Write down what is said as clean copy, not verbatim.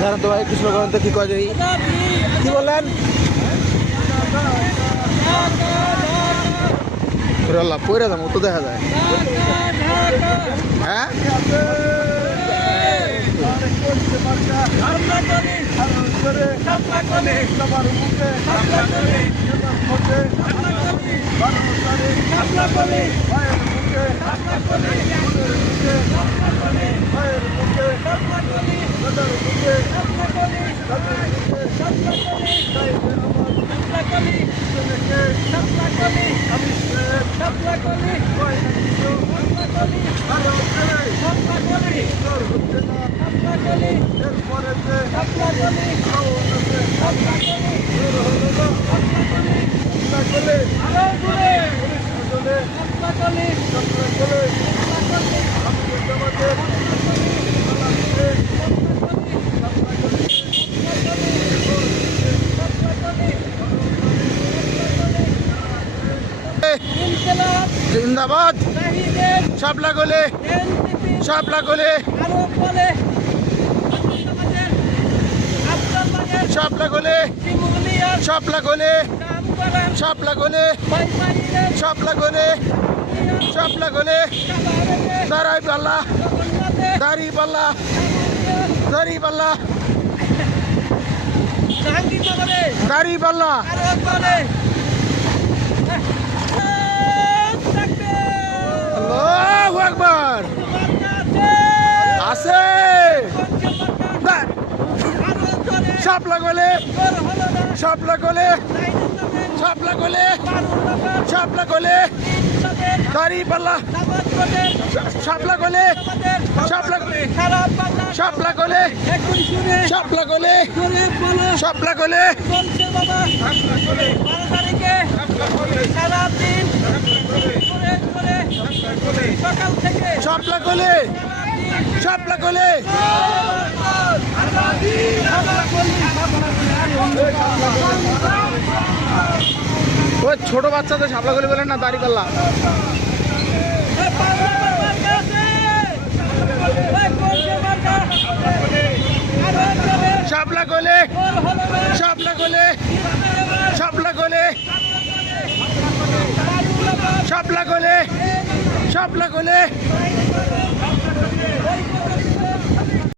জানেন তো ভাই কৃষ্ণ করেন তো কি কয় যাই কি বললেন আল্লাহ পয়রা দাম তো দেখা যায় হ্যাঁ जिंदाबाद शापला गोले शापला गोले शापला गोले शापला गोले शापला गोले शापला गोले शापला गोले दारी बल्ला दारी बल्ला दारी बल्ला दारी बल्ला আল্লাহু আকবার আছে শাপলা গোলে শাপলা গোলে শাপলা গোলে শাপলা গোলে দাড়ি পাল্লা শাপলা গোলে শাপলা গোলে শাপলা গোলে শাপলা গোলে শাপলা গোলে শাপলা গোলে শাপলা গোলে ওই ছোট বাচ্চাদের শাপলা গোলে বলেন না দাড়ি পাল্লা শাপলা গোলে শাপলা গোলে শাপলা গোলে শাপলা গোলে শাপলা গোলে